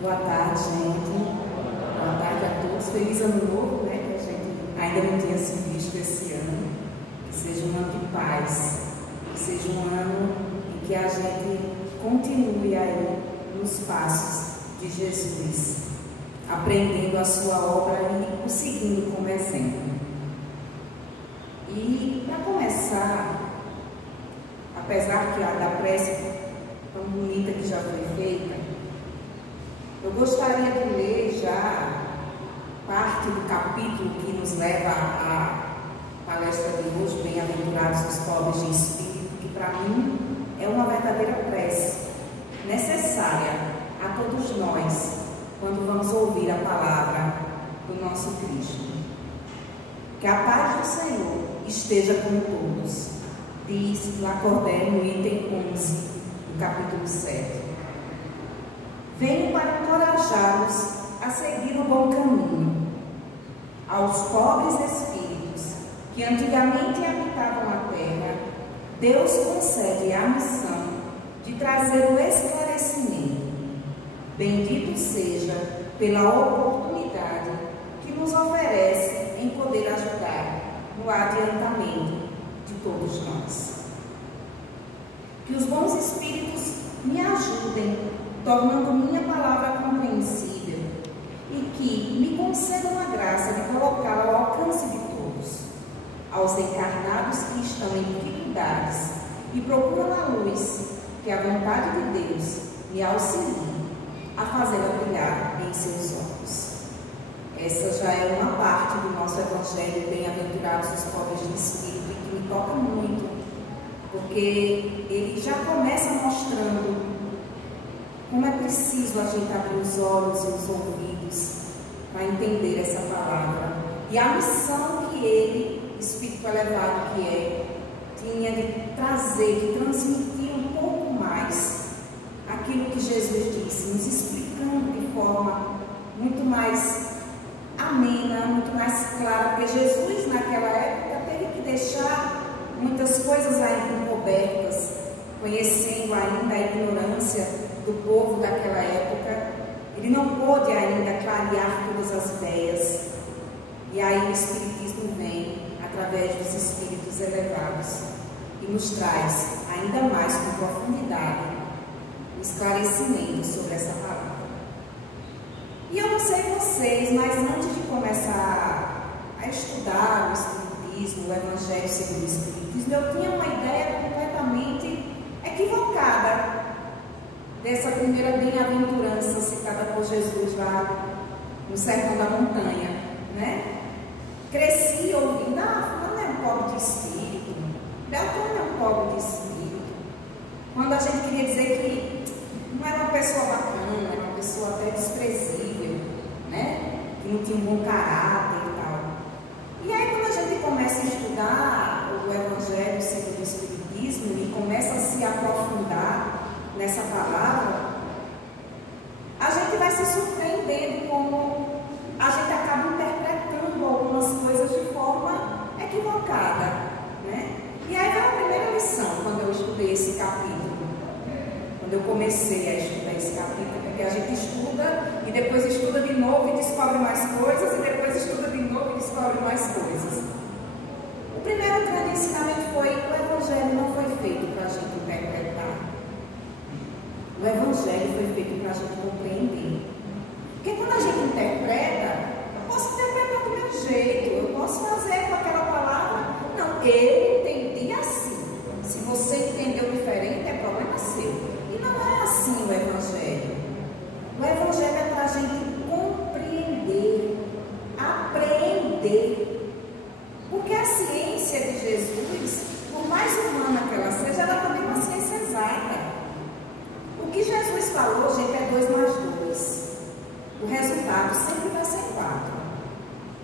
Boa tarde, gente. Boa tarde a todos. Feliz ano novo, né? Que a gente ainda não tinha se visto esse ano. Que seja um ano de paz. Que seja um ano em que a gente continue aí nos passos de Jesus, aprendendo a sua obra e o seguindo como exemplo. E para começar, apesar que a da prece tão bonita que já foi feita, eu gostaria de ler já parte do capítulo que nos leva à palestra de hoje, Bem-aventurados os pobres de espírito, que para mim é uma verdadeira prece, necessária a todos nós, quando vamos ouvir a palavra do nosso Cristo. Que a paz do Senhor esteja com todos, diz Lacordaire no item 11, do capítulo 7. Venho para encorajá-los a seguir o bom caminho. Aos pobres espíritos que antigamente habitavam a terra, Deus concede a missão de trazer o esclarecimento. Bendito seja pela oportunidade que nos oferece em poder ajudar no adiantamento de todos nós. Que os bons espíritos me ajudem, tornando minha palavra compreensível, e que me concedam a graça de colocá-la ao alcance de todos, aos encarnados que estão em dificuldades e procuram a luz, que a vontade de Deus me auxilie a fazê-la brilhar em seus olhos. Essa já é uma parte do nosso Evangelho, Bem-aventurados os pobres de espírito, que me toca muito, porque ele já começa mostrando como é preciso a gente abrir os olhos e os ouvidos para entender essa palavra. E a missão que ele, espírito elevado que é, tinha de trazer, de transmitir um pouco mais aquilo que Jesus disse, nos explicando de forma muito mais amena, muito mais clara, porque Jesus naquela época teve que deixar muitas coisas ainda encobertas, conhecendo ainda a ignorância do povo daquela época. Ele não pôde ainda clarear todas as ideias, e aí o Espiritismo vem através dos espíritos elevados e nos traz ainda mais com profundidade o esclarecimento sobre essa palavra. E eu não sei vocês, mas antes de começar a estudar o Espiritismo, o Evangelho segundo o Espiritismo, eu tinha uma ideia completamente equivocada dessa primeira bem-aventurança citada por Jesus lá no Sertão da Montanha, né? Cresci ouvindo, fulano é um pobre de espírito, Beltrano é um pobre de espírito, quando a gente queria dizer que não era uma pessoa bacana, era uma pessoa até desprezível, né? Que não tinha um bom caráter e tal. E aí quando a gente começa a estudar o Evangelho segundo o Espiritismo e começa a se aprofundar nessa palavra, a gente vai se surpreendendo como a gente acaba interpretando algumas coisas de forma equivocada, né? E aí vai a primeira lição, quando eu estudei esse capítulo, quando eu comecei a estudar esse capítulo, porque a gente estuda e depois estuda de novo e descobre mais coisas, e depois estuda de novo e descobre mais coisas. O primeiro grande ensinamento foi: o Evangelho não foi feito para a gente interpretar. O Evangelho foi feito para a gente compreender. Porque quando a gente interpreta, eu posso interpretar do meu jeito, eu posso fazer com aquela palavra. Não, eu entendi assim. Se você entendeu diferente, é problema seu. E não é assim o Evangelho. O Evangelho é para a gente compreender, apreender. Porque a ciência de Jesus, por mais humana que ela seja, ela também é uma ciência exata. O que Jesus falou, gente, é 2 mais 2. O resultado sempre vai ser 4.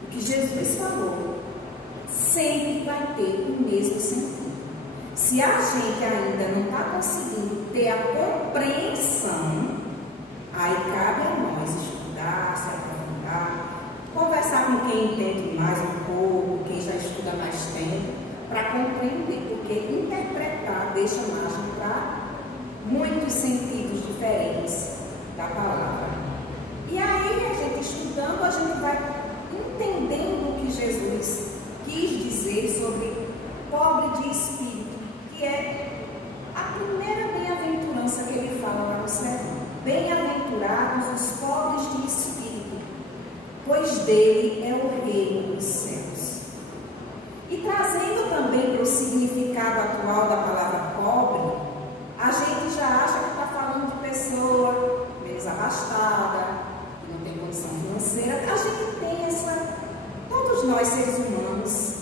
O que Jesus falou sempre vai ter o mesmo sentido. Se a gente ainda não está conseguindo ter a compreensão, aí cabe a nós estudar, se aprofundar, conversar com quem entende mais um pouco, quem já estuda mais tempo, para compreender, porque interpretar deixa margem para muitos sentidos diferentes da palavra. Jesus quis dizer sobre pobre de espírito, que é a primeira bem-aventurança que ele fala lá no sermão. Bem-aventurados os pobres de espírito, pois dele é o reino dos céus. E trazendo também para o significado atual da palavra pobre, a gente já acha que está falando de pessoa menos abastada, que não tem condição financeira. A gente tem todos nós seres humanos,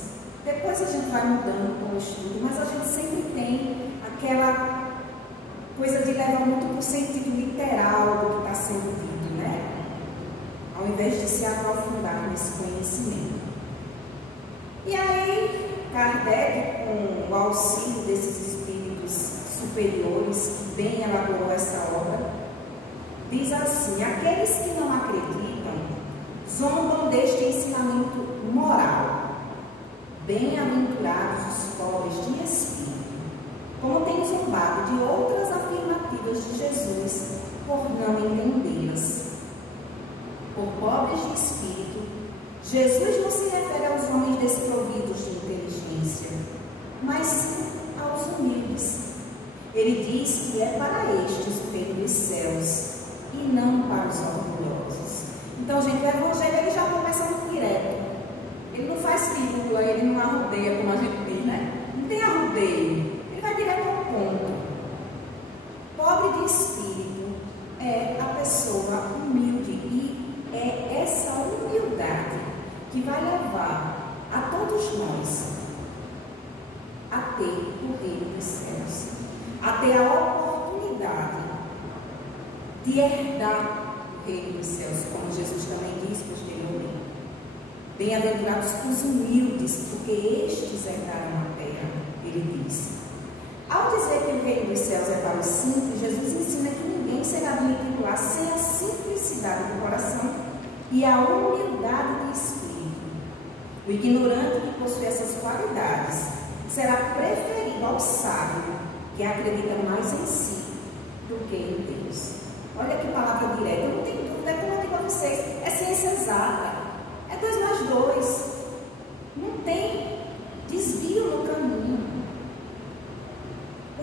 depois a gente vai mudando com o estudo, mas a gente sempre tem aquela coisa de levar muito para o sentido literal do que está sendo dito, né? Ao invés de se aprofundar nesse conhecimento. E aí, Kardec, com o auxílio desses espíritos superiores, que bem elaborou essa obra, diz assim: aqueles que não acreditam zombam deste ensinamento moral. Bem-aventurados os pobres de espírito, como têm zombado de outras afirmativas de Jesus, por não entendê-las. Por pobres de espírito, Jesus não se refere aos homens desprovidos de inteligência, mas sim aos humildes. Ele diz que é para estes o reino dos céus e não para os orgulhosos. Então, gente, o Evangelho ele já começa muito direto. Ele não faz figura, ele não arrudeia, como a gente diz, né? Não tem arrudeio. Ele vai direto ao ponto. Pobre de espírito é a pessoa humilde, e é essa humildade que vai levar a todos nós a ter o reino dos céus, a ter a oportunidade de herdar o reino dos céus, como Jesus também disse posteriormente. Bem-aventurados os humildes, porque estes herdaram a terra, ele disse. Ao dizer que o reino dos céus é para os simples, Jesus ensina que ninguém será admitido lá sem a simplicidade do coração e a humildade do espírito. O ignorante que possui essas qualidades será preferido ao sábio, que acredita mais em si do que em Deus. Olha que palavra direta, eu não tenho dúvida, é como eu digo a vocês, é ciência exata, é 2 mais 2, não tem desvio no caminho.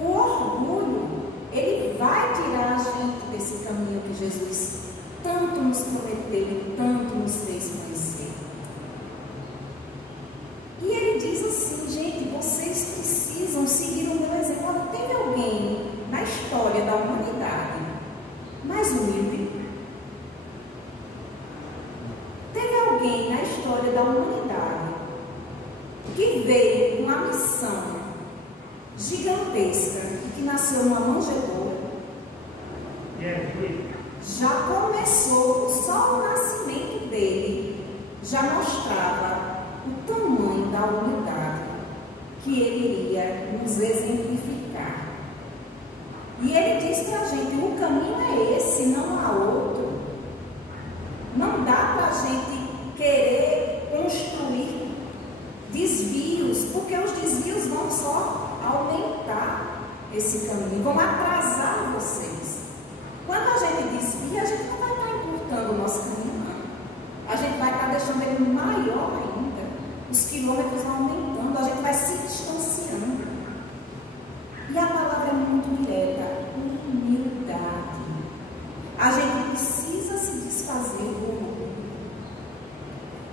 O orgulho, ele vai tirar a gente desse caminho que Jesus tanto nos prometeu e tanto nos fez conhecer. E ele diz assim: gente, vocês precisam seguir o meu exemplo. Olha, teve alguém na história da humanidade mais humilde? Teve alguém na história da humanidade que veio com uma missão gigantesca e que nasceu numa manjedoura? Já começou, só o nascimento dele já mostrava o tamanho da humildade que ele iria nos exemplificar. E ele diz para a gente: o caminho é esse, não há outro. Não dá para a gente querer construir desvios, porque os desvios vão só aumentar esse caminho, vão atrasar vocês. Quando a gente desvia, a gente não vai estar encurtando o nosso caminho, não. A gente vai estar deixando ele maior ainda. Os quilômetros vão aumentando, a gente vai se distanciando. E a palavra é muito direta: humildade. A gente precisa se desfazer do orgulho.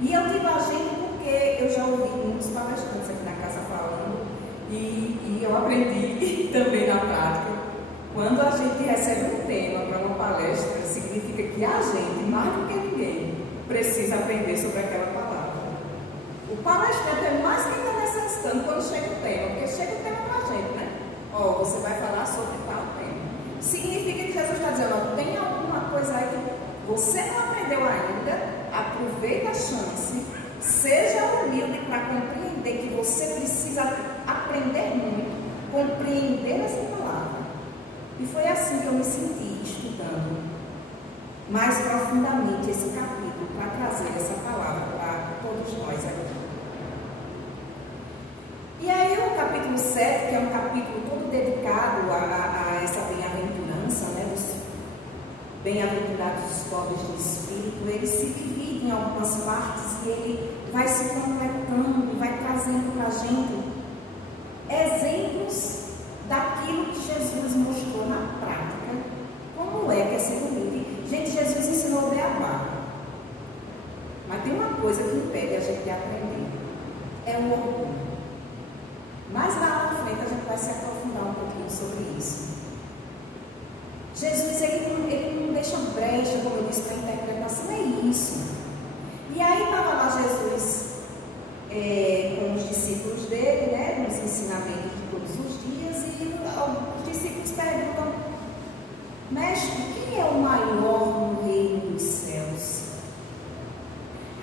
E eu digo a gente porque eu já ouvi muitos palestrantes aqui na casa falando, e eu aprendi também na prática. Quando a gente recebe um tema para uma palestra, significa que a gente, mais do que ninguém, precisa aprender sobre aquela palavra. O palestrante é mais quem está necessitando quando chega o tema, porque chega o tema para a gente, né? Ó, você vai falar sobre tal tema. Significa que Jesus está dizendo: ó, tem alguma coisa aí que você não aprendeu ainda, aproveita a chance, seja humilde para compreender que você precisa aprender muito, compreender essa palavra. E foi assim que eu me senti estudando mais profundamente esse capítulo, para trazer essa palavra para todos nós aqui. E aí o capítulo 7, que é um capítulo todo dedicado a essa bem-aventurança, né, dos bem-aventurados os pobres de espírito, ele se divide em algumas partes e ele vai se completando, vai trazendo para a gente exemplos daquilo que Jesus mostrou na prática, como é que é ser humilde. Gente, Jesus ensinou o beabá, mas tem uma coisa que impede a gente de aprender, é o orgulho. Mas lá na frente a gente vai se aprofundar um pouquinho sobre isso. Jesus, ele não deixa brecha, como eu disse, para a interpretação, é isso. E aí estava lá Jesus com os discípulos dele, né, nos ensinamentos de todos os dias, e os discípulos perguntam: Mestre, quem é o maior no reino dos céus?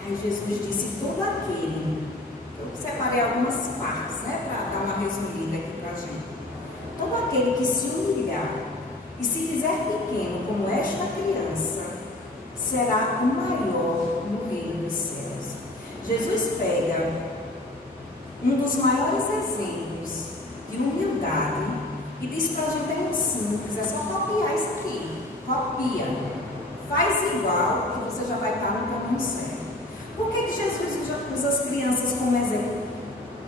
Aí Jesus disse: todo aquele. Eu separei algumas partes, né, para dar uma resumida aqui para a gente. Todo aquele que se humilhar e se fizer pequeno como esta criança, será o maior no reino dos céus. Jesus pega um dos maiores exemplos de humildade e diz para a gente: é muito simples, é só copiar isso aqui. Copia, faz igual que você já vai estar no caminho certo. Por que Jesus usa as crianças como exemplo?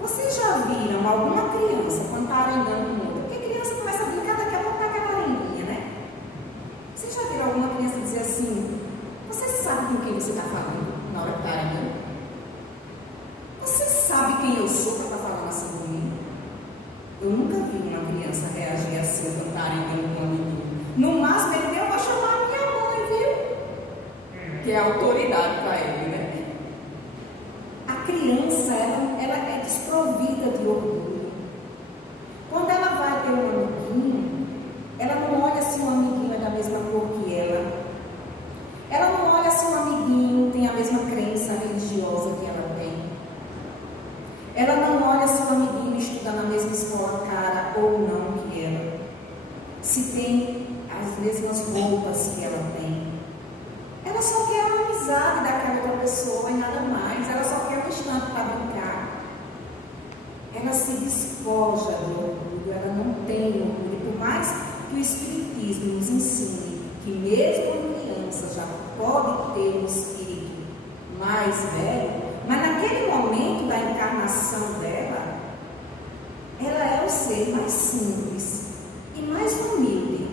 Vocês já viram alguma criança quando está arengando no mundo? Porque criança começa a brincar, daqui a pouco está aquela arenguinha, né? Vocês já viram alguma criança dizer assim: você sabe com quem você está falando na hora que está arengando? Você sabe quem eu sou para estar falando assim comigo? Eu nunca vi uma criança reagir assim quando está arengando com um amiguinho. No máximo, eu vou chamar a minha mãe, viu? Que é autoridade para ele, né? A criança, ela é desprovida de orgulho. Quando ela vai ter um amiguinho, ela não olha se o amiguinho é da mesma cor que ela. Ela não olha se o amiguinho tem a mesma crença religiosa que ela tem. Ela não olha se o amiguinho estuda na mesma escola cara ou não que ela. Se tem as mesmas roupas que ela tem. Ela só quer a amizade daquela outra pessoa e nada mais. Ela só quer um instante para brincar. Ela se despoja do orgulho, ela não tem orgulho. Por mais que o Espiritismo nos ensine que mesmo a criança já pode ter um espírito mais velho, mas naquele momento da encarnação dela, ela é o ser mais simples e mais humilde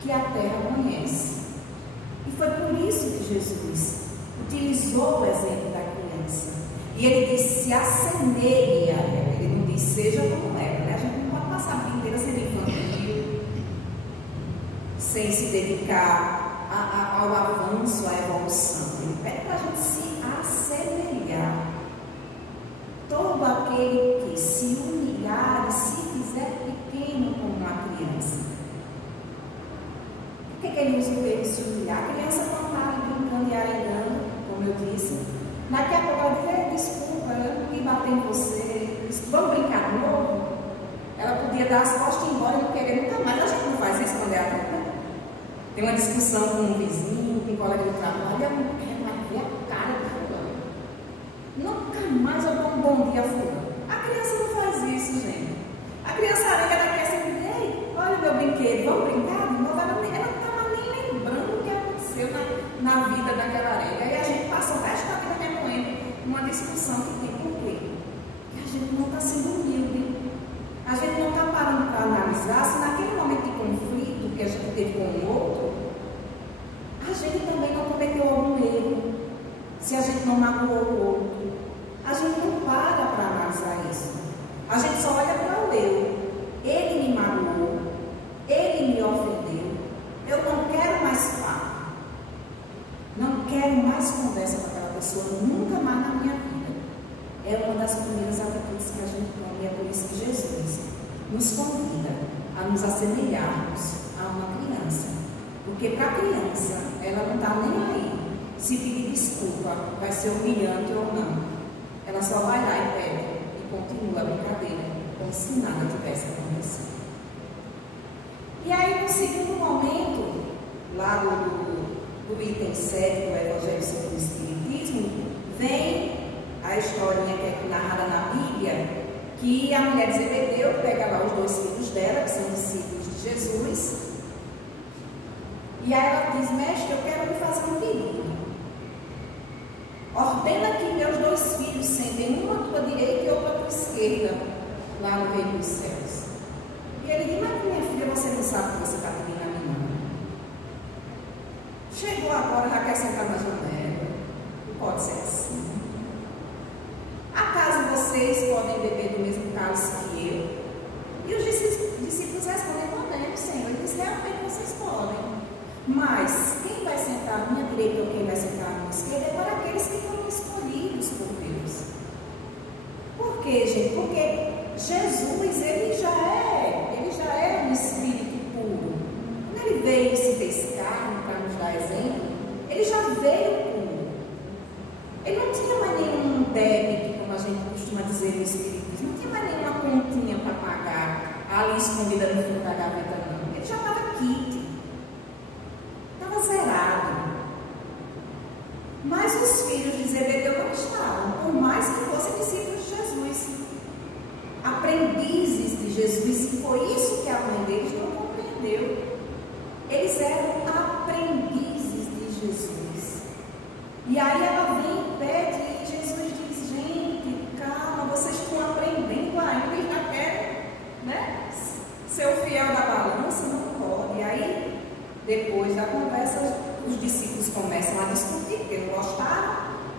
que a Terra conhece. E foi por isso que Jesus utilizou o exemplo da criança. E ele disse: se assemelhe a ela. Ele não disse seja como ela, né? A gente não pode passar a vida inteira sendo infantil, sem se dedicar ao avanço, à evolução. Ele pede para a gente se assemelhar. Todo aquele que se humilhar e se fizer pequeno como uma criança. Por que ele usa o termo se humilhar? A criança não está ali brincando e arengando, como eu disse. Daqui a pouco ela diz: desculpa, eu não quis bater em você, vamos brincar de novo? Ela podia dar as costas e ir embora e não querer nunca mais. A gente não faz isso quando é adulta. Tem uma discussão com um vizinho, com um colega de trabalho: eu não quero mais ver a cara de fulano. Nunca mais eu dou um bom dia a fulano. A criança não faz isso, gente. A criança arenga daqui a sempre: ei, olha o meu brinquedo, vamos brincar de novo? Ela não estava nem lembrando o que aconteceu na vida daquela arenga. E a gente passa o resto da vida remoendo uma discussão que tem. Por quê? Porque a gente não está sendo humilde. A gente não está parando para analisar se naquele momento de conflito que a gente teve com o outro, a gente também não cometeu algum erro, se a gente não magoou o outro. A gente não para analisar isso. A gente só olha para o eu. Ele me magoou, ele me ofendeu, eu não quero mais falar, não quero mais conversa com aquela pessoa, nunca mais na minha vida. É uma das primeiras atitudes que a gente toma, e é por isso que Jesus nos convida a nos assemelharmos a uma criança. Porque para a criança, ela não está nem aí se pedir desculpa vai ser humilhante ou não. Ela só vai lá e pede e continua a brincadeira, como se nada tivesse acontecido. E aí, no segundo momento, lá do item 7 do Evangelho segundo o Espiritismo, vem a historinha que é narrada na Bíblia, que a mulher de Zebedeu pega lá os 2 filhos dela, que são discípulos de Jesus, e aí ela diz: mestre, eu quero lhe fazer um pedido. ordena que meus 2 filhos sentem, uma à tua direita e outra à tua esquerda, lá no reino dos céus. E ele diz, mas minha filha, você não sabe que você está pedindo a mim, não. Chegou agora, já quer sentar na janela. Não pode ser assim. Acaso vocês podem beber do mesmo cálice que eu? E os discípulos respondem, podemos, Senhor. Ele diz, realmente vocês podem. Mas quem vai sentar à minha direita ou quem vai sentar à minha esquerda é para aqueles que foram escolhidos por Deus. Por quê, gente? Porque Jesus, ele já é um espírito puro. Quando ele veio e se fez carne para nos dar exemplo, ele já veio puro. Ele não tinha mais nenhum débito, como a gente costuma dizer no espiritismo, não tinha mais nenhuma continha para pagar ali escondida no fundo da gaveta, não. Ele já estava quite. Estava zerado. Mas os filhos de Zebedeu não estavam, por mais que fossem discípulos de Jesus, aprendizes de Jesus, e foi isso que a mãe deles não compreendeu. Eles eram aprendizes de Jesus. E aí ela vem e pede, e Jesus diz, gente, calma, vocês estão aprendendo ainda, eles já querem, né, ser o fiel da balança, não pode. E aí, depois da conversa, os discípulos começam a discutir, porque não gostaram,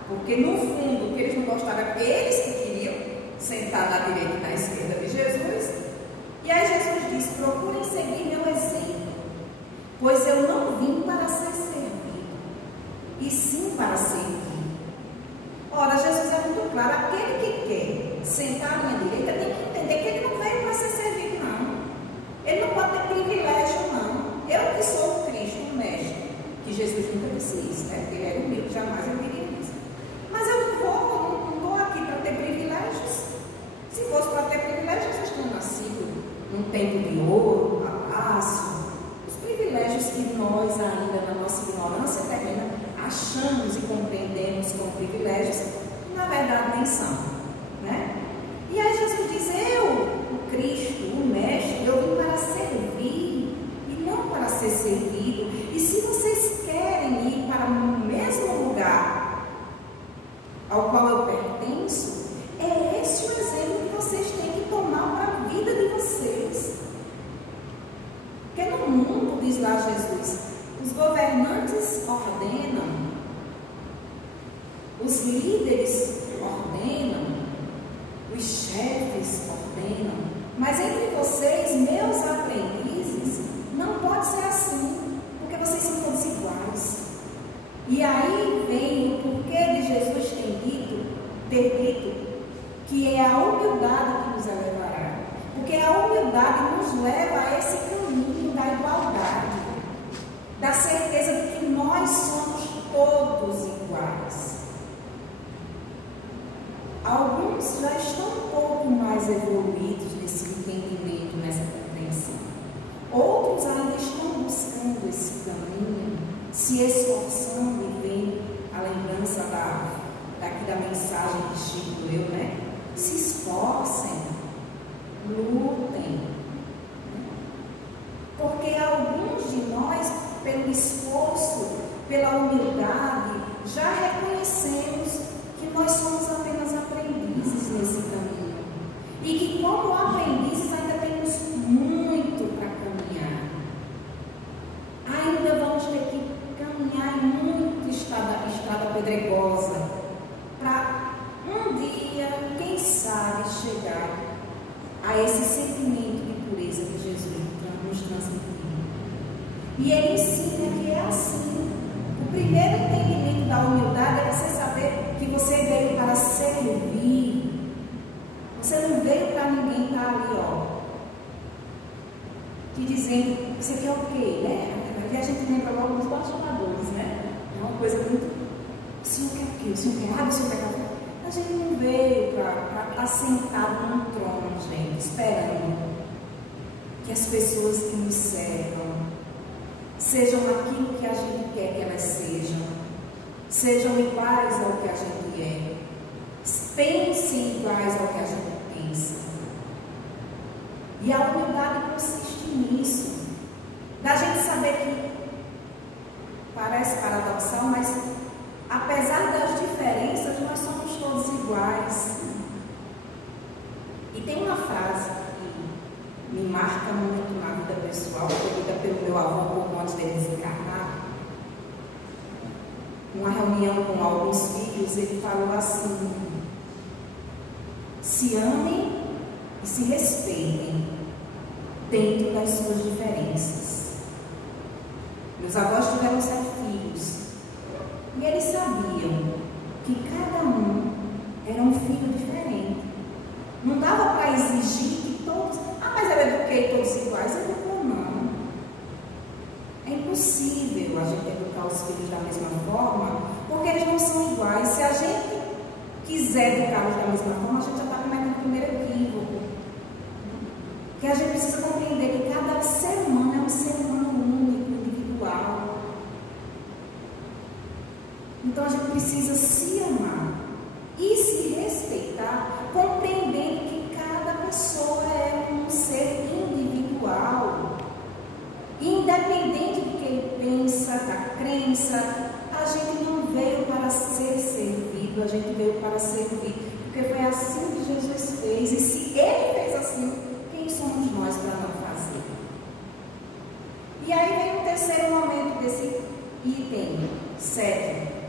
porque no fundo o que eles não gostaram é eles que queriam sentar na direita e na esquerda de Jesus. E aí Jesus diz, procurem seguir meu exemplo, pois eu não vim para ser servido, e sim para servir. Ora, Jesus é muito claro, aquele que quer sentar à minha direita tem que entender que ele não veio para ser servido, não. Ele não pode ter privilégio, não. Eu que sou o Cristo, o Mestre, que Jesus nunca disse isso, né? Porque ele era humilde, jamais eu diria isso. Mas eu não vou aqui para ter privilégios. Se fosse para ter privilégios, Jesus tinha nascido num templo de ouro, palácio. Os privilégios que nós ainda, na nossa ignorância terrena, achamos e compreendemos como privilégios, na verdade nem são, né? E aí Jesus diz, eu, o Cristo, o Mestre, eu vim para servir e não para ser servido. E se vocês querem ir para o mesmo lugar ao qual eu pertenço, é esse o exemplo que vocês têm que tomar para a vida de vocês. Porque no mundo, diz lá Jesus, os governantes ordenam, os líderes ordenam, os chefes ordenam, mas entre vocês, meus aprendizes, não pode ser assim, porque vocês são todos iguais. E aí vem o porquê de Jesus ter dito que é a humildade que nos elevará, porque a humildade nos leva a esse caminho da igualdade, da certeza de que nós somos todos iguais. Alguns já estão um pouco mais evoluídos nesse entendimento, nessa compreensão. Outros ainda estão buscando esse caminho, se esforçando, e vem a lembrança daqui da mensagem de Chico Eu, né? Se esforcem, lutem. Porque alguns de nós, pelo esforço, pela humildade, já reconhecemos que nós somos apenas aprendizes nesse caminho. E que como aprendizes ainda temos muito para caminhar. Ainda vamos ter que caminhar em muita estrada pedregosa para um dia, quem sabe, chegar a esse sentimento de pureza que Jesus nos transmitiu. E ele ensina que é assim. O primeiro entendimento da humildade é você saber que você veio para servir. Você não veio para ninguém estar ali, ó, te dizendo, você quer o quê, né? Aqui a gente lembra logo dos bastidores, né? É uma coisa muito, o senhor quer o quê? O senhor quer água? O senhor quer café? A gente não veio para estar sentado num trono, gente, esperando que as pessoas que nos cercam sejam aquilo que a gente quer que elas sejam iguais ao que a gente é, pensem iguais ao que a gente pensa. E a humildade consiste nisso, da gente saber que parece paradoxal, mas apesar das diferenças, nós somos todos iguais. E tem uma frase que me marca muito na vida pessoal, feita pelo meu avô pouco antes dele desencarnar. Numa reunião com alguns filhos, ele falou assim: se amem e se respeitem dentro das suas diferenças. Meus avós tiveram 7 filhos e eles sabiam que cada um era um filho diferente. Não dava para exigir que todos... mas eu eduquei todos iguais. Educou, não. É impossível a gente educar os filhos da mesma forma, porque eles não são iguais. Se a gente quiser educá-los da mesma forma, a gente já está cometendo o primeiro equívoco. Que a gente precisa compreender que cada ser humano é um ser humano único, individual. Então a gente precisa se amar e se respeitar, compreendendo que cada pessoa é um ser individual. Independente do que ele pensa, da crença, a gente não veio para ser servido, a gente veio para servir. Porque foi assim que Jesus fez. E se ele fez assim, quem somos nós para não fazer? E aí vem o terceiro momento desse item 7.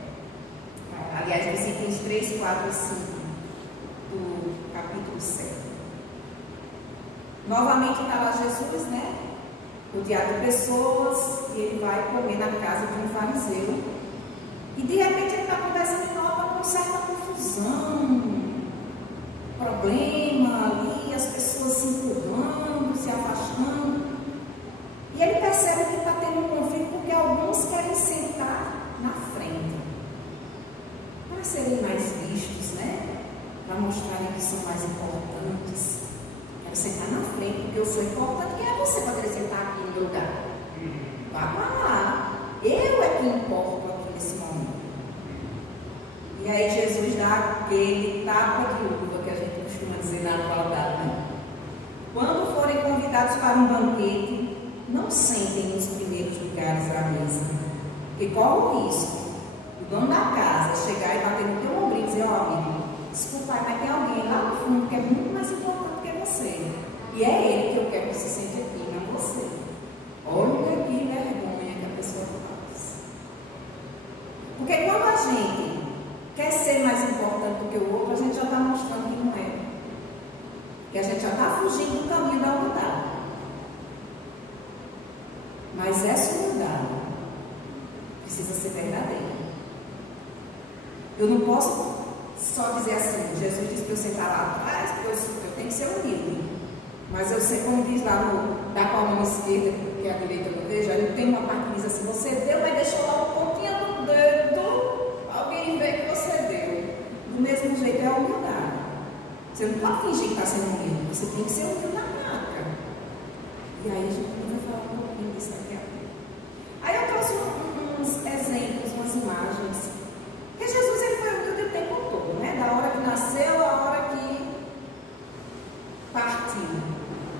Aliás, dos itens 3, 4 e 5 do capítulo 7. Novamente estava Jesus, né? Rodeado de pessoas, e ele vai comer na casa de um fariseu. E de repente ele está conversando e nota com certa confusão, problema ali, as pessoas se empurrando, se afastando. E ele percebe que está tendo um conflito porque alguns querem sentar na frente, para serem mais vistos, né? Para mostrarem que são mais importantes. Quero sentar na frente porque eu sou importante. Quem é você para querer sentar aqui no meu lugar? Vá para lá. Eu é que importo aqui nesse momento. E aí Jesus dá aquele tapa de luva que a gente costuma dizer na atualidade, né? Quando forem convidados para um banquete, não sentem nos primeiros lugares da mesa, porque corre o risco o dono da casa chegar e bater no teu ombro e dizer: ó, amigo, desculpa, mas tem alguém lá no fundo que é muito mais importante que você, e é ele que eu quero que se sente aqui, não você. Olha que vergonha que a pessoa faz. Porque quando a gente quer ser mais importante do que o outro, a gente já está mostrando que não é. Que a gente já está fugindo do caminho da humildade. Mas essa humildade precisa ser verdadeira. Eu não posso só dizer assim: Jesus disse para eu sentar lá atrás, porque eu tenho que ser humilde. Mas eu sei, como diz lá no, da palma esquerda, que é a direita do dedo, aí tem uma parte que diz assim: você deu, mas deixou lá um pontinho do dedo, alguém vê que você deu. Do mesmo jeito é a humildade. Você não pode fingir que está sendo humilde, você tem que ser humilde na prática. E aí a gente vai falar um pouquinho disso aqui. Aí eu trouxe uns exemplos, umas imagens. Porque Jesus ele foi humilde o tempo todo, né? Da hora que nasceu à hora que partiu.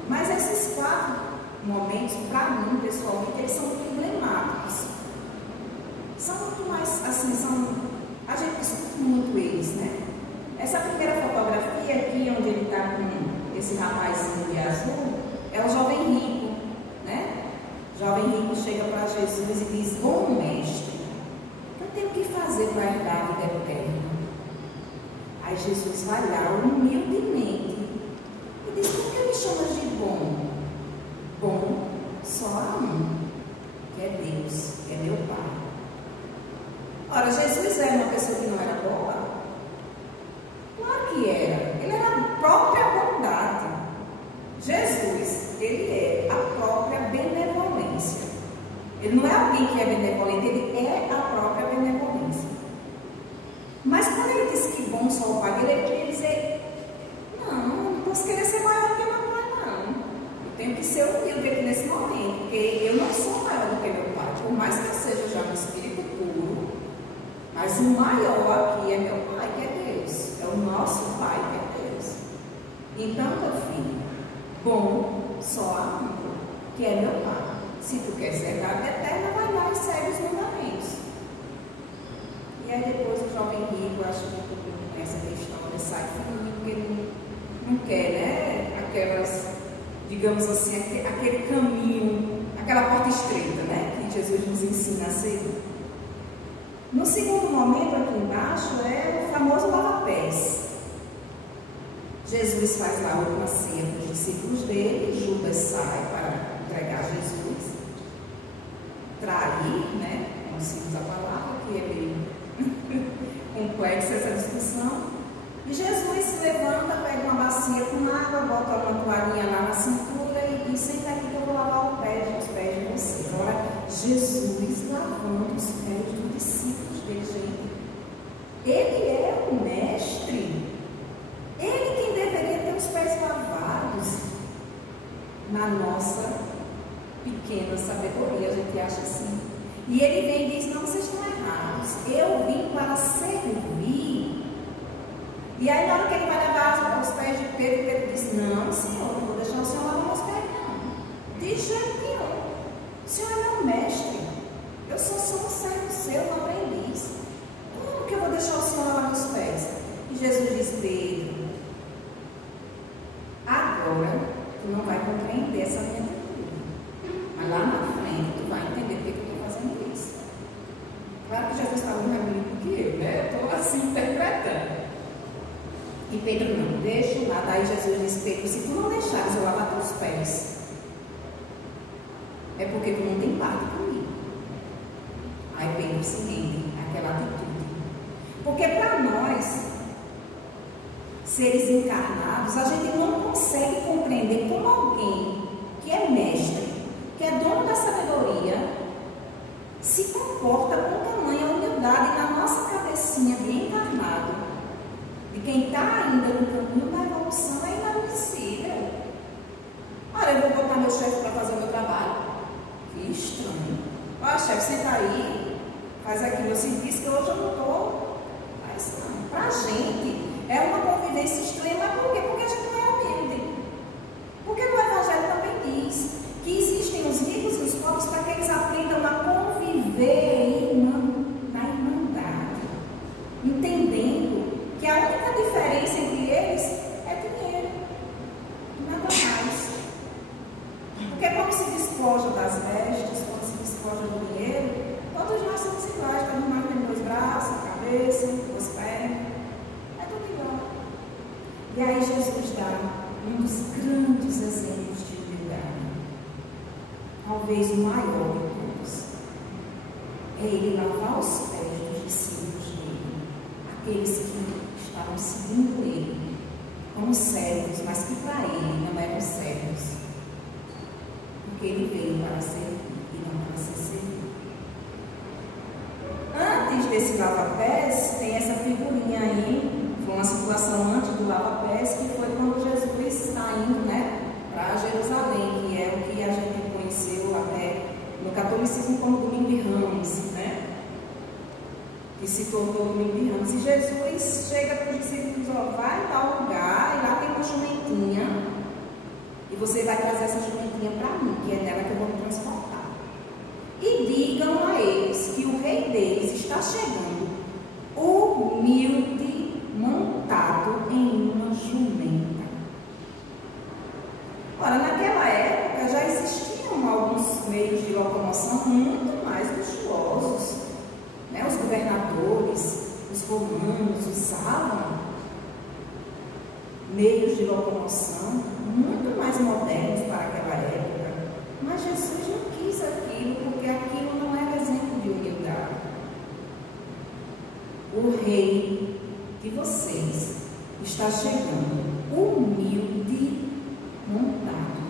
Mas esses 4 momentos, para mim, pessoalmente, eles são muito emblemáticos. São muito mais, assim, a gente discute muito eles, né? Essa primeira fotografia aqui, onde ele está com esse rapazinho de azul, é o jovem rico, né? O jovem rico chega para Jesus e diz: bom mestre, o que eu tenho que fazer para herdar a vida eterna? Aí Jesus vai lá, humildemente, e diz: por que me chamas de bom? Bom só há um, que é Deus, que é meu Pai. Ora, Jesus era uma pessoa que não era boa? Claro que era. Ele era a própria bondade. Jesus, ele é a própria benevolência. Ele não é alguém que é benevolente, ele é a própria benevolência. Mas quando ele disse que bom só o Pai dele, ele queria dizer: não posso querer ser maior que meu Pai, não. Eu tenho que ser humilde aqui nesse momento, porque eu não sou maior do que meu Pai. Por mais que eu seja já um espírito puro, mas o maior aqui é meu Pai, que é Deus. É o nosso Pai, que é Deus. Então, meu filho, bom só há um, que é meu Pai. Se tu quer ser a vida eterna, vai lá e segue os mandamentos. E aí digamos assim, aquele caminho, aquela porta estreita, né? Que Jesus nos ensina a seguir. No segundo momento, aqui embaixo, é o famoso lava-pés. Jesus faz lá uma ceia para os discípulos dele, Judas sai para entregar Jesus, trair, né? Nós temos a palavra que é meio complexa essa discussão. E Jesus se levanta, pega uma bacia com água, bota uma toalhinha lá na cintura e diz: senta aqui que eu vou lavar os pés de vocês. Agora, Jesus lavando os pés dos discípulos dele, gente. Ele é o mestre. Ele quem deveria ter os pés lavados. Na nossa pequena sabedoria, a gente acha assim. E ele vem e diz: não, vocês estão errados. Eu vim para servir. E aí, na hora que ele vai levar os pés de Pedro, Pedro diz: não, Senhor, não vou deixar o Senhor lavar meus pés, não. De jeito nenhum. O Senhor é meu mestre. Eu sou só um servo seu, um aprendiz. Como que eu vou deixar o Senhor lavar meus pés? E Jesus diz: Pedro, agora tu não vai compreender essa minha atitude. Mas lá na frente tu vai entender por que eu estou fazendo isso. Claro que Jesus está muito mais bonito que eu, né? Eu estou assim interpretando. E Pedro não deixa nada. Aí Jesus disse: Pedro, se tu não deixares eu lavar teus pés, é porque tu não tem parte comigo. Aí Pedro se rende àquela atitude. Porque para nós, seres encarnados, a gente não consegue compreender como alguém que é mestre, que é dono da sabedoria, se comporta com tamanha humildade na nossa cabecinha de encarnado. De quem está ainda no caminho da evolução é inadmissível. Olha, eu vou botar meu chefe para fazer o meu trabalho. Que estranho. Olha, chefe, senta aí, faz aqui meu serviço, que hoje eu não estou. Mas não, para a gente é uma convivência estranha. Mas por quê? Porque a gente não é humilde. Porque no Evangelho também diz que existem os ricos e os pobres para que eles aprendam a conviver na irmandade, entendendo que a única diferença entre eles é dinheiro, nada mais. Porque quando se despoja das vestes, quando se despoja do dinheiro, todos nós somos iguais, todos nós temos dois braços, cabeça, duas pernas, é tudo igual. E aí Jesus dá um dos grandes exemplos de humildade, talvez o maior de todos, é ele lavar os pés dos discípulos dele, aqueles que estavam seguindo ele como servos, mas que para ele não eram servos, porque ele veio para servir e não para ser servido. Antes desse lava-pés, tem essa figurinha aí, foi uma situação antes do lava-pés, que foi quando Jesus está indo, né, para Jerusalém, que é o que a gente conheceu até no catolicismo como Domingo de Ramos, né? Que se tornou Domingo de Ramos. E Jesus chega para os discípulos: ó, vai em tal lugar, e lá tem uma jumentinha, e você vai trazer essa jumentinha para mim, que é nela que eu vou me transportar. E digam a eles que o rei deles está chegando, humilde, montado em uma jumenta. Ora, naquela época já existiam alguns meios de locomoção muito mais luxuosos. Né? Os governadores, os romanos usavam meios de locomoção muito mais modernos para aquela época. Mas Jesus não quis aquilo, porque aquilo não era exemplo de humildade. O rei de vocês está chegando, humilde, montado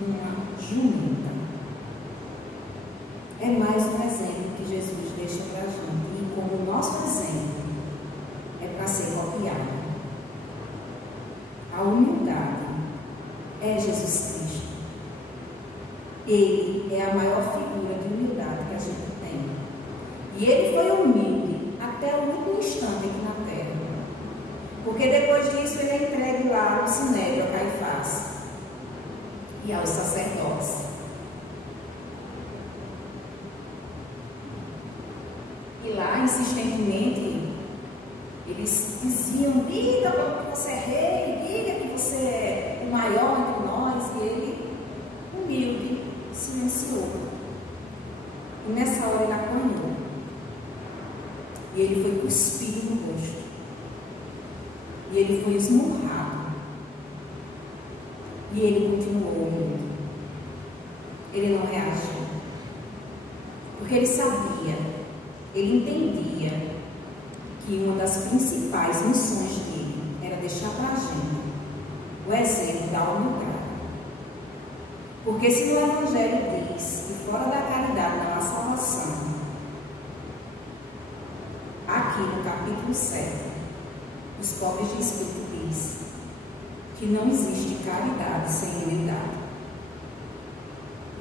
numa jumenta. É mais um exemplo que Jesus deixa para a gente. E como o nosso exemplo é para ser copiado. A humildade é Jesus Cristo. Ele é a maior figura de humildade que a gente tem. E ele foi humilde até o último instante aqui na terra. Porque depois disso ele é entregue lá no Sinédrio, a Caifás e aos sacerdotes. E lá, insistentemente, eles diziam: diga que você é rei, diga que você é o maior entre nós. E ele humilde, silenciou. E nessa hora ele apanhou. E ele foi cuspido no rosto. E ele foi esmurrado. E ele continuou humilde. Ele não reagiu. Porque ele sabia, ele entendia que uma das principais missões dele era deixar para a gente o exemplo da humildade. Porque se no Evangelho diz que fora da caridade não há salvação, aqui no capítulo 7, os pobres de espírito diz que não existe caridade sem humildade.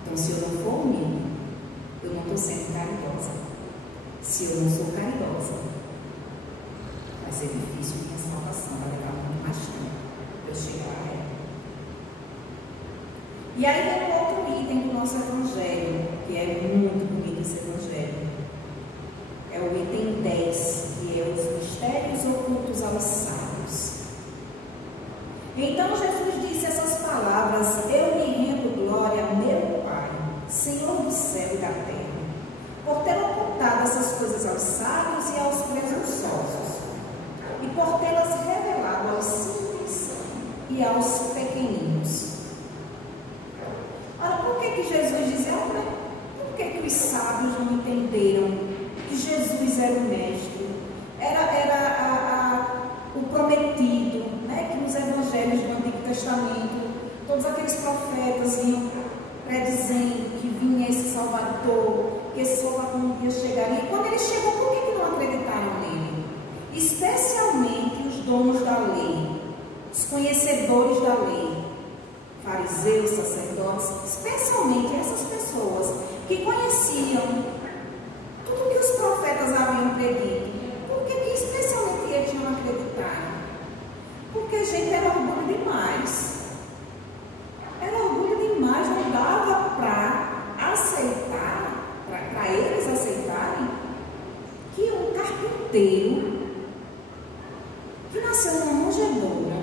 Então, se eu não for humilde, eu não estou sendo caridosa. Se eu não sou caridosa, vai ser difícil minha salvação, vai levar muito mais tempo para eu chegar a ela. E aí vem um outro item do nosso Evangelho, que é muito bonito esse Evangelho. É o item 10, que é os mistérios ocultos aos sábios. Então Jesus disse essas palavras: eu me rendo glória a meu Pai, Senhor do céu e da terra, por ter ocultado essas coisas aos sábios e aos presunçosos, e por tê-las revelado aos simples e aos pequeninos. Ora, por que Jesus dizia, por que os sábios não entenderam que Jesus era o mestre, era o prometido, né? Que nos evangelhos do Antigo Testamento, todos aqueles profetas vinham predizendo que vinha esse Salvador, que esse Salvador um dia chegaria. E quando ele chegou, por que não acreditaram nele? Especialmente os donos da lei, os conhecedores da lei, fariseus, sacerdotes, especialmente essas pessoas que conheciam tudo que os profetas haviam predito. Por que especialmente eles não acreditaram? Porque a gente era orgulho demais. Era orgulho demais, não dava para aceitar, para eles aceitarem, que um carpinteiro que nasceu numa manjedoura,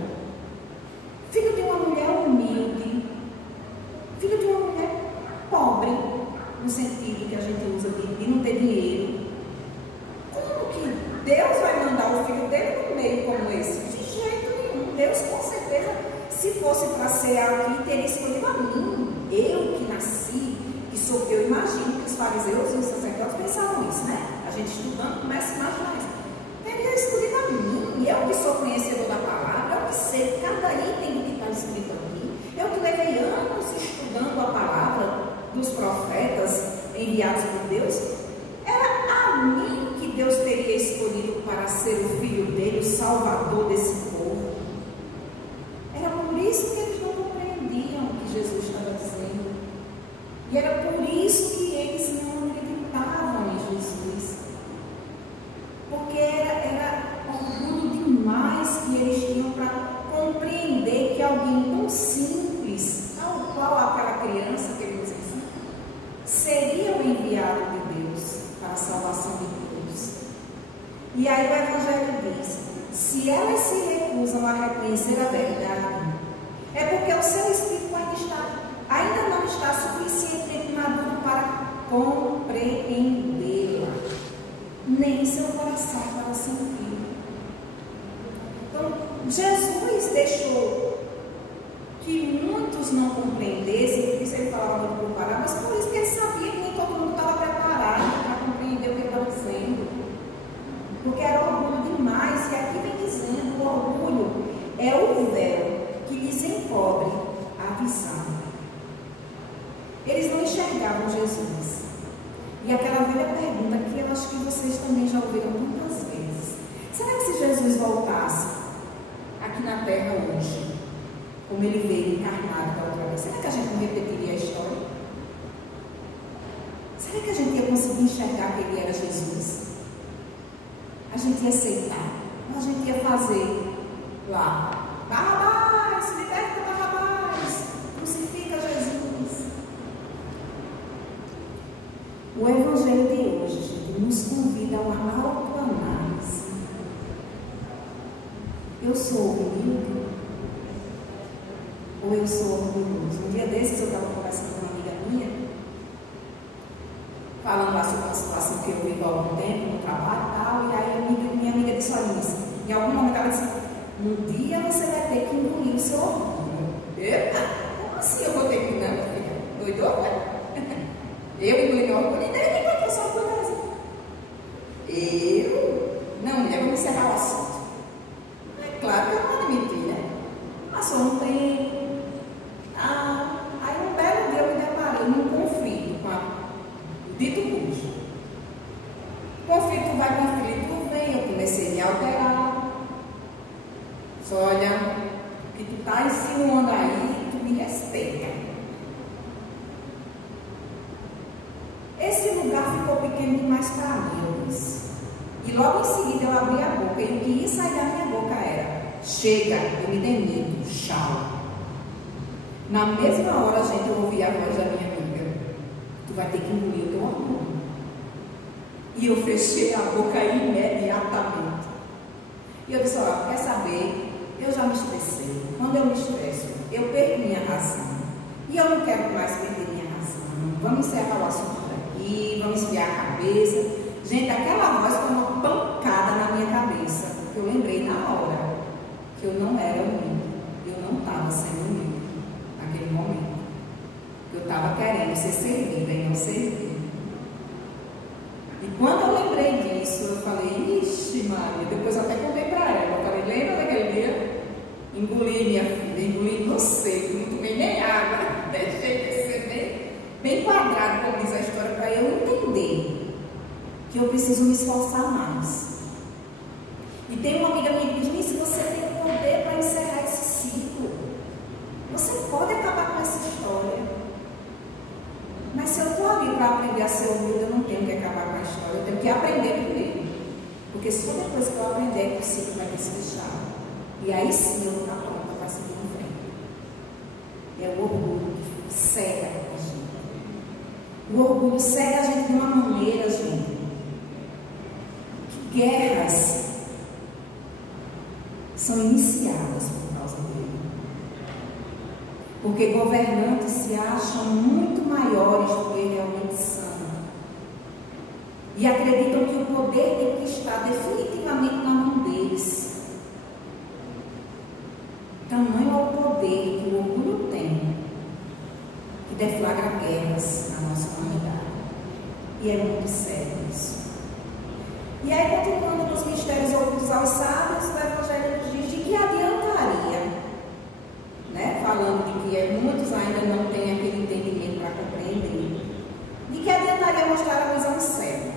filho de uma mulher humilde, filho de uma mulher pobre, no sentido que a gente usa de não ter dinheiro, como que Deus vai mandar o filho dele no meio como esse? De jeito nenhum. Deus, com certeza, se fosse para ser aqui, teria escolhido a mim, eu que nasci, que sou eu. Imagino que os fariseus e os sacerdotes pensavam isso, né? A gente estudando começa a imaginar isso. Teria escolhido a mim, eu que sou conhecedor da palavra, eu que sei cada item do que está escrito aqui, eu que levei anos estudando a palavra dos profetas enviados por Deus. Era a mim que Deus teria escolhido para ser o filho dele, o salvador desse povo. Era por isso que eles não compreendiam o que Jesus estava dizendo. E era por isso que eles não acreditavam em Jesus. Porque era orgulho demais que eles tinham para compreender que alguém tão simples, tal qual aquela criança que ele nos ensina, seria o enviado de Deus para a salvação de todos. E aí o Evangelho diz: se elas se recusam a reconhecer a verdade, é porque o seu espírito ainda não está suficientemente maduro para compreendê-la, nem seu coração para sentir. Então, Jesus deixou que muitos não compreendessem, por isso ele falava muito por parábolas, mas por isso que ele sabia que nem todo mundo estava preparado para compreender o que ele estava dizendo. Porque era orgulho demais, e aqui vem dizendo: o orgulho é o véu que lhes encobre a visão. Eles não enxergavam Jesus. E aquela velha pergunta que eu acho que vocês também já ouviram muitas vezes: será que se Jesus voltasse aqui na terra hoje, como ele veio encarnado da outra vez, será que a gente não repetiria a história? Será que a gente ia conseguir enxergar que ele era Jesus? A gente ia aceitar? Ou a gente ia fazer lá: Barrabás, liberta Barrabás, crucifica Jesus? O Evangelho de hoje, gente, nos convida a uma autoanálise. Eu sou humilde ou eu sou orgulhoso. Um dia desses eu estava conversando com uma amiga minha, falando lá sobre uma situação que eu vivo há algum tempo no trabalho e tal, e aí minha amiga disse, olha isso, em algum momento ela disse, um dia você vai ter que engolir o seu orgulho. Epa, como assim eu vou ter que engolir, minha filha? Doidou, né? Eu engoli meu orgulho e daí nem vai ter só orgulho assim. Não, mulher, vamos encerrar o assunto. É claro que eu não vou mentir, né? Passou um tempo. Aí um belo dia eu me deparei num conflito com o dito cujo. Conflito vai, conflito vem, eu comecei a me alterar. Só olha, o que tu tá insinuando aí, tu me respeita. Esse lugar ficou pequeno demais para mim, eu disse. E logo em seguida eu abri a boca, e o que ia sair da minha boca era: chega, eu me demito, tchau. Na mesma hora, gente, eu ouvi a voz da minha amiga: tu vai ter que engolir o teu orgulho. E eu fechei a boca imediatamente. E eu disse: ó, quer saber? Eu já me estressei. Quando eu me estresso, eu perco minha razão. E eu não quero mais perder minha razão. Vamos encerrar o assunto aqui, vamos esfriar a cabeça. Gente, aquela voz foi uma pancada na minha cabeça, porque eu lembrei na hora que eu não era humilde, eu não estava sendo humilde naquele momento. Eu estava querendo ser servida e não servir. E quando eu lembrei disso, eu falei: ixi, Maria. Depois eu até contei para ela. Eu falei: lembra daquele dia? Engoli minha filha, engoli no seco, não tomei nem água, deixei descer bem quadrado, como diz a história, para eu entender que eu preciso me esforçar mais. E tem uma amiga minha que diz: Nice, você tem poder para encerrar esse ciclo. Você pode acabar com essa história. Mas se eu estou ali para aprender a ser humilde, eu não tenho que acabar com a história, eu tenho que aprender primeiro. Porque só depois que eu aprender que o ciclo vai ter se fechado. E aí sim eu vou estar pronta para seguir em frente. É o orgulho que cega a gente. O orgulho cega a gente de uma maneira, gente, que guerras são iniciadas por causa dele. Porque governantes se acham muito maiores do que realmente são. E acreditam que o poder tem que estar definitivamente na mão deles. Tamanho é o poder que o orgulho tem, que deflagra guerras na nossa humanidade. E é muito sério isso. E aí, continuando nos mistérios ocultos aos sábios, o Evangelho nos diz de que adiantaria, né? Falando de que muitos ainda não têm aquele entendimento para compreender, de que adiantaria mostrar a visão cega.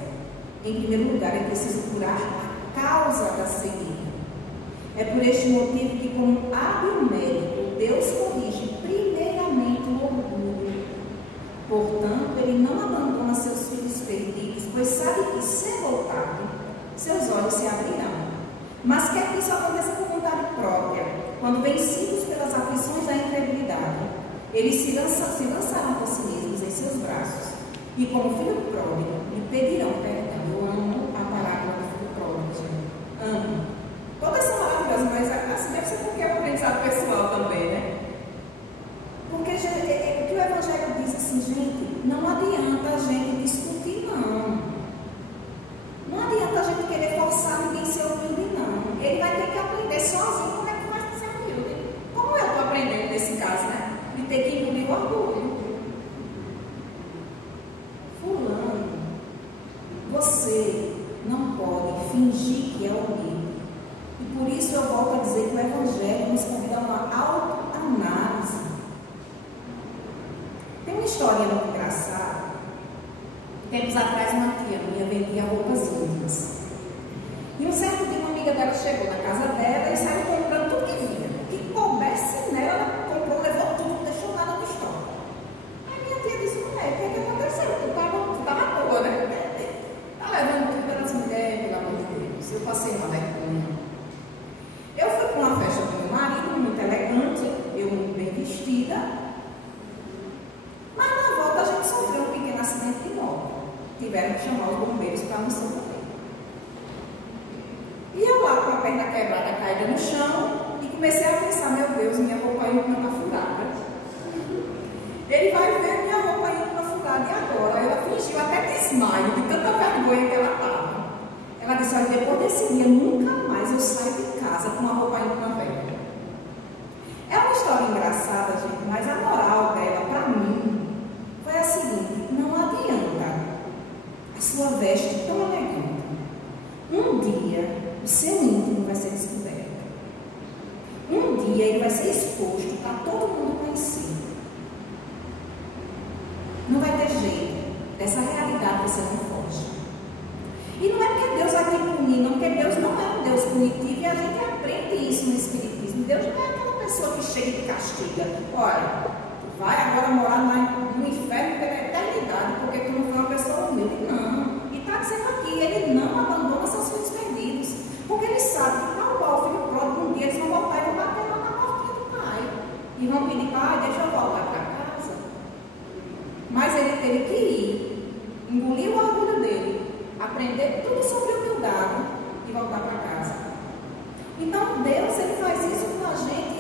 Em primeiro lugar, é preciso curar a causa da cegueira. É por este motivo que, como hábil médico, Deus corrige primeiramente o orgulho. Portanto, ele não abandona seus filhos perdidos, pois sabe que, se voltado, seus olhos se abrirão. Mas quer que isso aconteça por vontade própria, quando vencidos pelas aflições da incredulidade, eles se lançarão por si mesmos em seus braços, e como filho pródigo, lhe pedirão perdão. Eu amo a parábola do filho pródigo, gente. Amo. Todas são maravilhosas, mas assim deve ser porque é um aprendizado pessoal também, né? Porque o que o Evangelho diz assim, gente, não adianta a gente discutir, não. Não adianta a gente querer forçar ninguém a ser humilde, não. Ele vai ter que aprender sozinho como é que faz para ser humilde. Como eu estou aprendendo nesse caso, né? De ter que engolir o orgulho. Fulano, você não pode fingir que é humilde. E por isso eu volto a dizer que o Evangelho nos convida a uma autoanálise. Tem uma história muito engraçada. Tempos atrás, uma tia minha vendia roupas íntimas. E um certo dia, uma amiga dela chegou na casa dela e saiu comprando tudo que via. O que coubesse nela, ela comprou, levou tudo, não deixou nada no estoque. Aí minha tia disse: mulher, o que é que aconteceu? Tu estava boa, né? Tá levando tudo pelas mulheres, pelo amor de Deus. Eu passei uma vergonha. Eu fui para uma festa do meu marido, muito elegante, eu muito bem vestida. Mas na volta a gente sofreu um pequeno acidente de moto. Tiveram que chamar os bombeiros para nos socorrer. E eu lá com a perna quebrada, caída no chão, e comecei a pensar: meu Deus, minha roupa ainda está furada. disse: olha, depois desse dia, nunca mais eu saio de casa com uma roupa íntima velha. É uma história engraçada, gente, mas a moral dela, para mim, foi a seguinte: não adianta a sua veste tão elegante. Um dia, o seu íntimo vai ser descoberto. Um dia, ele vai ser exposto para todo mundo conhecer. Não vai ter jeito. Dessa realidade você não foge. E não é porque Deus vai te punir, não, porque Deus não é um Deus punitivo, e a gente aprende isso no Espiritismo. Deus não é aquela pessoa que chega e te castiga. Olha, tu vai agora morar no inferno pela eternidade, porque tu não foi uma pessoa humilde. Não. E está dizendo aqui, ele não abandona seus filhos perdidos, porque ele sabe que tal qual o filho pródigo, um dia eles vão voltar e vão bater lá na portinha do pai. E vão pedir: pai, deixa eu voltar para casa. Mas ele teve que ir, engolir o orgulho dele, aprender tudo sobre humildade e voltar para casa. Então Deus, ele faz isso com a gente,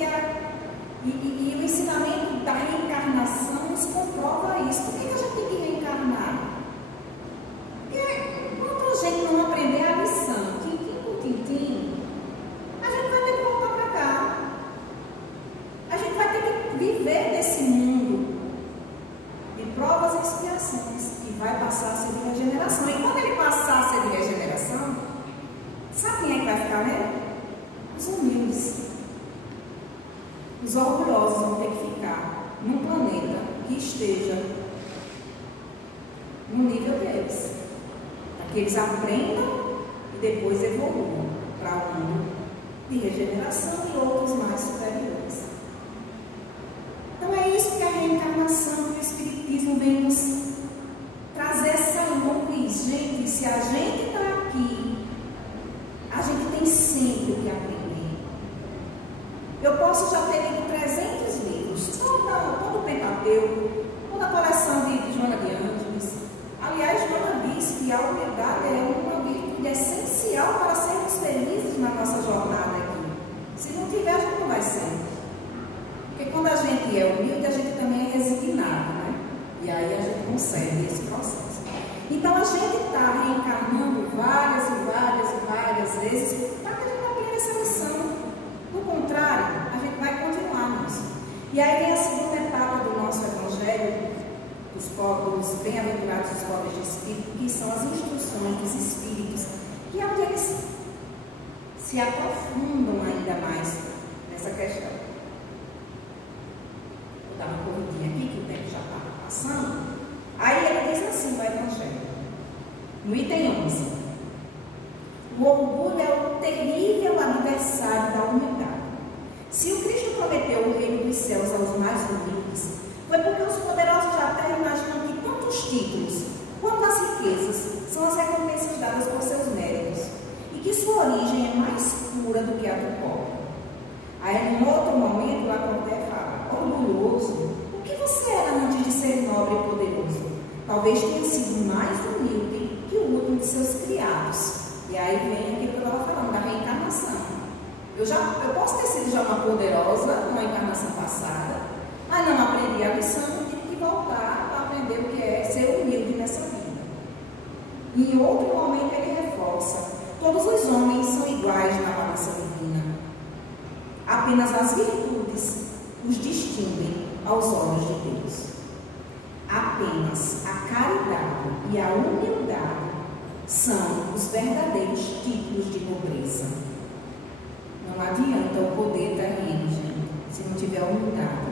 e o ensinamento da reencarnação nos comprova isso. Por que a gente tem que reencarnar? Porque quando a gente não aprender a lição, tintim por tintim, a gente vai ter que voltar para cá. A gente vai ter que viver nesse mundo de provas e expiações, que vai passar a ser de regeneração. E quando ele passar a ser de regeneração, sabe quem é que vai ficar nele? Os humildes. Os orgulhosos vão ter que ficar num planeta que esteja no nível deles, para que eles aprendam e depois evoluam para um mundo de regeneração e outros mais superiores. Então é isso que a reencarnação, que o Espiritismo vem nos trazer essa luz. Gente, se a gente está aqui, a gente tem sempre o que aprender. Eu posso já ter lido 300 livros, todo o Pentateuco, toda a coleção de Joana de Ângeles. Aliás, Joana diz que a humildade é uma virtude essencial para sermos felizes na nossa jornada aqui. Se não tiver, a gente não vai ser. Porque quando a gente é humilde, a gente também é resignado, né? E aí a gente consegue esse processo. Então a gente está reencarnando várias vezes para que a gente aprenda essa lição. Do contrário, a gente vai continuar nisso. E aí vem a segunda etapa do nosso Evangelho, dos bem-aventurados dos pobres de espírito, que são as instruções dos espíritos, que é onde eles se aprofundam ainda mais nessa questão. Vou dar uma corridinha aqui, que o tempo já está passando. Aí ele diz assim no Evangelho, no item 11: o orgulho é o terrível adversário da humildade. Se o Cristo prometeu o reino dos céus aos mais humildes, foi porque os poderosos da terra imaginam que tanto os títulos quanto as riquezas são as recompensas dadas por seus méritos, e que sua origem é mais pura do que a do pobre. Aí, em outro momento, o Lacordaire fala: orgulhoso, o que você era antes de ser nobre e poderoso? Talvez tenha sido mais humilde que o último de seus criados. E aí vem aquilo que eu estava falando, da reencarnação. Eu posso ter sido já uma poderosa numa encarnação passada, mas não aprendi a lição e tive que voltar para aprender o que é ser humilde nessa vida. E em outro momento ele reforça: todos os homens são iguais na balança divina. Apenas as virtudes os distinguem aos olhos de Deus. Apenas a caridade e a humildade são os verdadeiros títulos de nobreza. Não adianta o poder da gente, se não tiver humildade.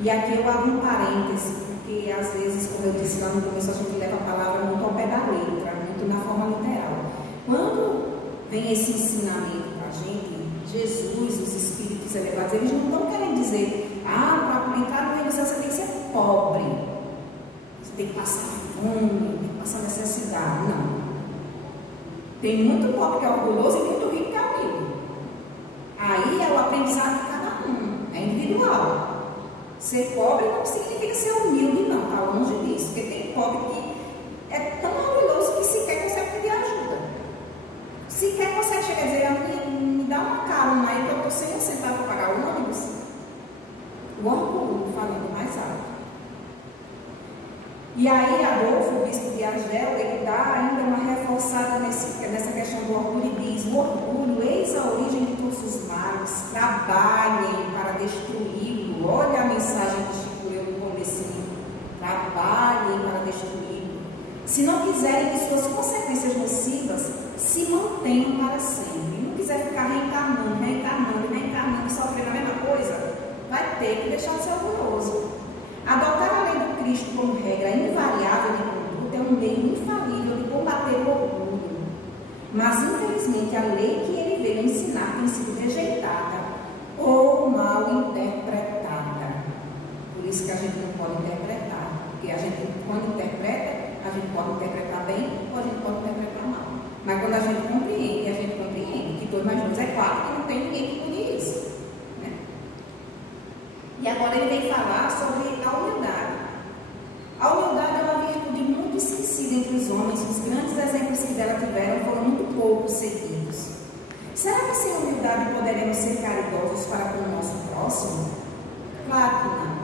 E aqui eu abro um parêntese, porque às vezes, como eu disse lá no começo, a gente leva a palavra muito ao pé da letra, muito na forma literal. Quando vem esse ensinamento para a gente, Jesus, os espíritos elevados, eles não estão querendo dizer: para entrar no reino dos céus você tem que ser pobre, você tem que passar fome, tem que passar necessidade. Não. Tem muito pobre que é orgulhoso e muito rico que é humilde. Aí é o aprendizado de cada um, é individual. Ser pobre não significa ser humilde, não, está longe disso. Porque tem pobre que é tão orgulhoso que sequer consegue pedir ajuda. Sequer consegue chegar e dizer: me dá uma carona aí que eu estou sem um centavo para pagar o ônibus. O orgulho, falando mais alto. E aí Adolfo, o bispo de Argel, ele dá ainda uma reforçada nessa questão se não quiserem que suas consequências nocivas se mantenham para sempre. Não quiser ficar reencarnando, e sofrendo a mesma coisa, vai ter que deixar de ser orgulhoso. Adotar a lei do Cristo como regra invariável de conduta é um meio infalível de combater o orgulho. Mas, infelizmente, a lei que ele veio ensinar tem sido rejeitada ou mal interpretada. Por isso que a gente não pode interpretar. Porque a gente, quando interpreta, a gente pode interpretar bem ou a gente pode interpretar mal. Mas quando a gente compreende que 2 mais 2 é 4, que não tem ninguém que mude isso. Né? E agora ele vem falar sobre a humildade. A humildade é uma virtude muito esquecida entre os homens. Os grandes exemplos que dela tiveram foram muito poucos seguidos. Será que sem humildade poderemos ser caridosos para com o nosso próximo? Claro que não.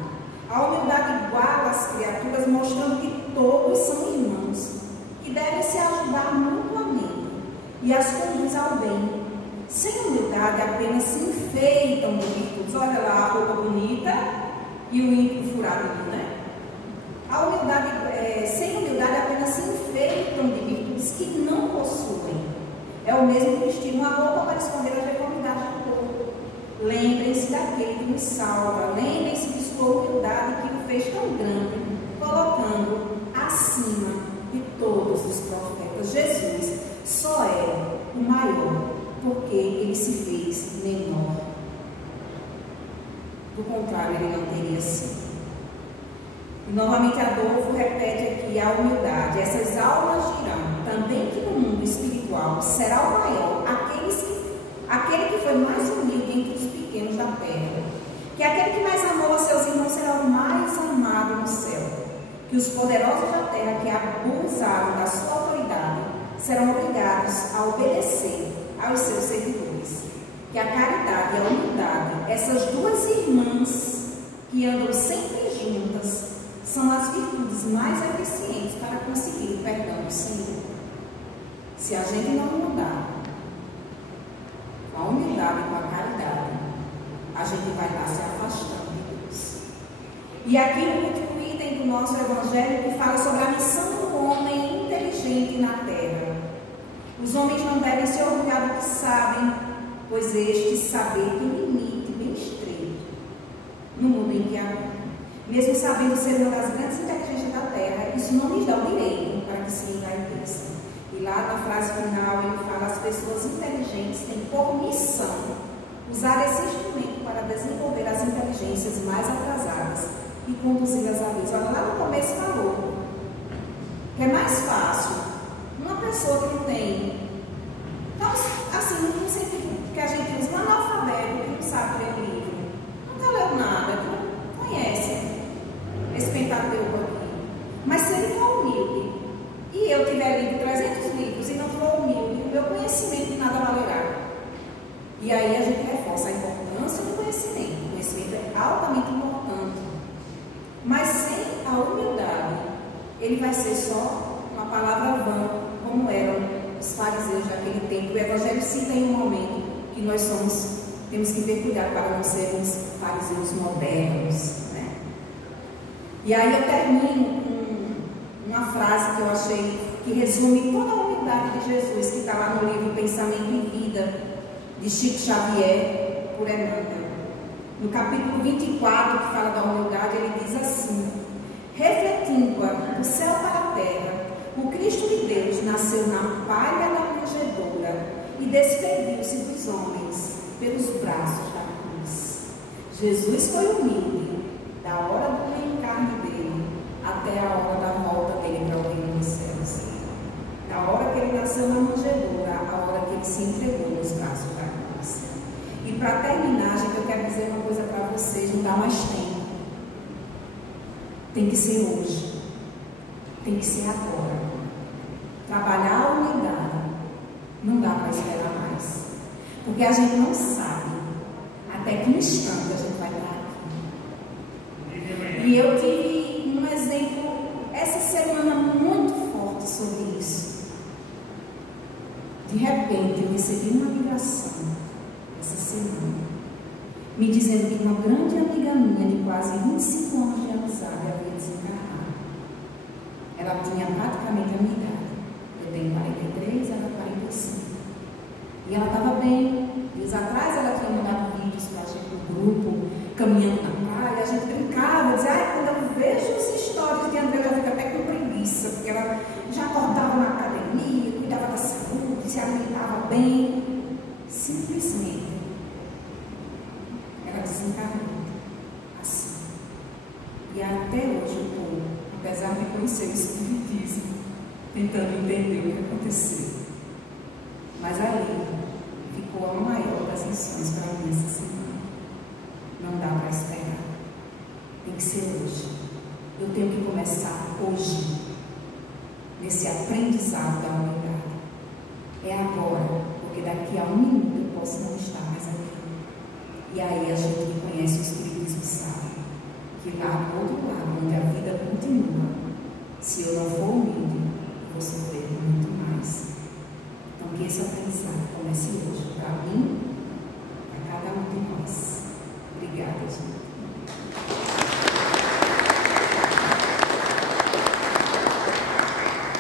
A humildade iguala as criaturas, mostrando que todos são irmãos, que devem se ajudar mutuamente e as conduz ao bem. Sem humildade apenas se enfeitam de virtudes. Olha lá a roupa bonita e o ímpeto furado, né? A humildade, sem humildade apenas se enfeitam de virtudes que não possuem. É o mesmo que vestir uma roupa para esconder as deformidades do corpo. Lembrem-se daquele que nos salva. Lembrem-se de sua humildade que o fez tão grande, colocando acima de todos os profetas. Jesus só é o maior, porque ele se fez menor. Do contrário, ele não teria sido. E novamente Adolfo repete aqui a humildade. Essas almas dirão também que no mundo espiritual será o maior aquele que foi mais humilde entre os pequenos da terra, que aquele que mais amou a seus irmãos será o mais amado no céu, que os poderosos da terra que abusaram da sua autoridade serão obrigados a obedecer aos seus servidores, que a caridade e a humildade, essas duas irmãs que andam sempre juntas, são as virtudes mais eficientes para conseguir o perdão do Senhor. Se a gente não mudar com a humildade e com a caridade, a gente vai estar se afastando de Deus. E aqui o último item do nosso evangelho que fala sobre a missão do homem inteligente na terra. Os homens não devem se orgulhar do que sabem, pois este saber tem limite bem estreito no mundo em que habitam. Mesmo sabendo ser uma das grandes inteligências da terra, isso não lhes dá o direito para que se envaidreçam. E lá na frase final ele fala: as pessoas inteligentes têm por missão usar esse instrumento para desenvolver as inteligências mais atrasadas e conduzi-las a Deus. Olha, lá no começo falou que é mais fácil uma pessoa que não tem, então, assim, no sentido que a gente usa, um analfabeto que não sabe ler livro, nunca leu nada, que não conhece esse Pentateuco aqui, mas se ele for humilde e eu tiver lido 300 livros e não for humilde, o meu conhecimento de nada valerá. E aí a gente reforça a importância do conhecimento. O conhecimento é altamente importante, mas sem a humildade ele vai ser só uma palavra vã, como eram os fariseus daquele tempo. O Evangelho cita em um momento que nós temos que ter cuidado para não sermos fariseus modernos, né? E aí eu termino com uma frase que eu achei que resume toda a humildade de Jesus, que está lá no livro Pensamento e Vida, de Chico Xavier, por Emmanuel. No capítulo 24, que fala da humildade, ele diz assim: refletindo-a do céu para a terra, o Cristo de Deus nasceu na palha da manjedoura e despediu-se dos homens pelos braços da cruz. Jesus foi humilde da hora do reencarne dele até a hora da volta dele para o reino dos céus. Da hora que ele nasceu na manjedoura, a hora que ele se entregou nos braços da cruz. E para terminar, gente, eu quero dizer uma coisa para vocês: não dá mais tempo. Tem que ser hoje. Tem que ser agora. Trabalhar a humildade não dá para esperar mais. Porque a gente não sabe até que instante a gente vai estar aqui. E eu tive um exemplo essa semana muito forte sobre isso. De repente eu recebi uma ligação essa semana, me dizendo que uma grande amiga minha de quase 25 anos de amizade havia desencarnado. Ela tinha praticamente a minha idade. Eu tenho 43, ela 45. E ela estava bem. Dias atrás ela tinha mandado vídeos para a gente no grupo, caminhando na praia. A gente brincava, dizia, quando eu vejo as histórias de André, ela fica até com preguiça, porque ela já acordava na academia, cuidava da saúde, se alimentava bem. Simplesmente, ela desencarnou assim. E até hoje o povo, apesar de conhecer o Espiritismo, tentando entender o que aconteceu. Mas ali ficou a maior das lições para mim essa semana. Não dá para esperar. Tem que ser hoje. Eu tenho que começar hoje, nesse aprendizado da humanidade. É agora, porque daqui a um minuto eu posso não estar mais aqui. E aí a gente que conhece o Espiritismo sabe que lá do outro lado, onde a vida continua, se eu não for humilde, eu vou sofrer muito mais. Então que esse aprendizado comece